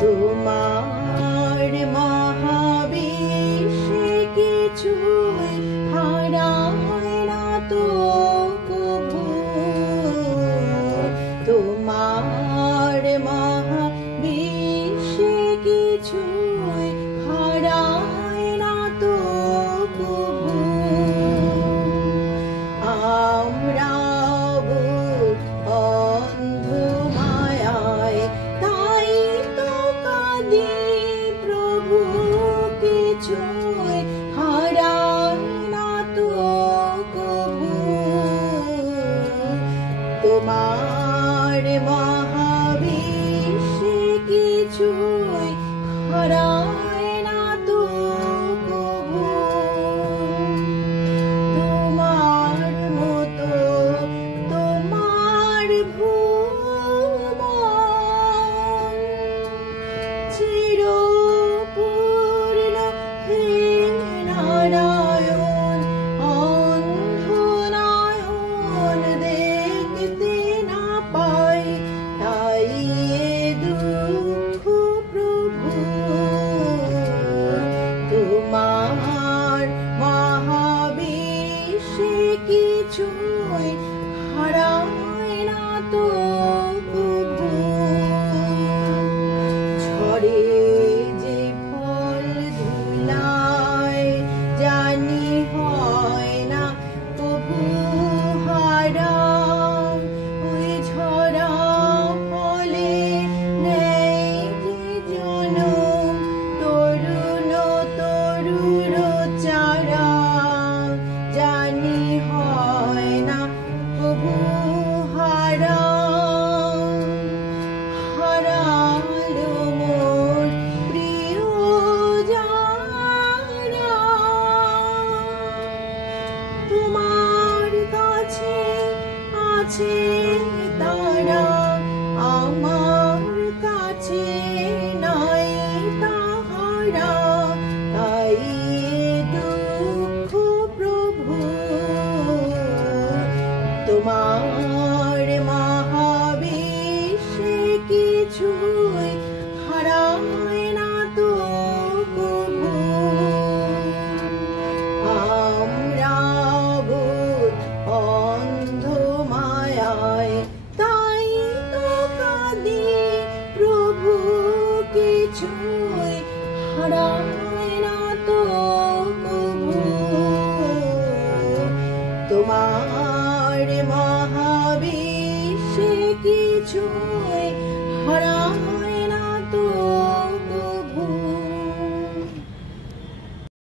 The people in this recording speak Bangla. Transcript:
তোমার মহাবিশ্বে কিছুই হারায় না তো কভু। তোমার মহাবিশ্বে কিছুই হারায় না তো কভু। আমরা অন্ধ মায়ায় তাই তো কাঁদি প্রভু, কিছুই হারায় না তো কভু। তোমার মহাবিশ্বে কিছুই হারায় না তো কভু। তোমার মতো তোমার ভুবন চিরপূর্ণ হে নারায়ণ। অন্ধ নয়ন দেখতে না পাই তাই এ দুঃখ প্রভু। তোমার মহাবিশ্বে কিছুই হারায় না তো কভু। ঝড়ে যে ফল ধুলায় জানি হয় না কভু হারা। ওই ঝরা ফলে নেই যে জনম তরুণ তরুর চারা। জানি হয় না কভু হারা। হারালো মোর প্রিয় যারা, তোমার কাছে আছে তারা, আমার কাছে নাই তাহারা। তাই এ দুঃখ প্রভু। তোমার মহাবিশ্বে কিছুই হারায় না তো কভু। আমরা অন্ধ মায়ায় তাই তো কাঁদি প্রভু, কিছুই হারায় না তো কভু। তোমার মহাবিশ্বে কিছুই হারায়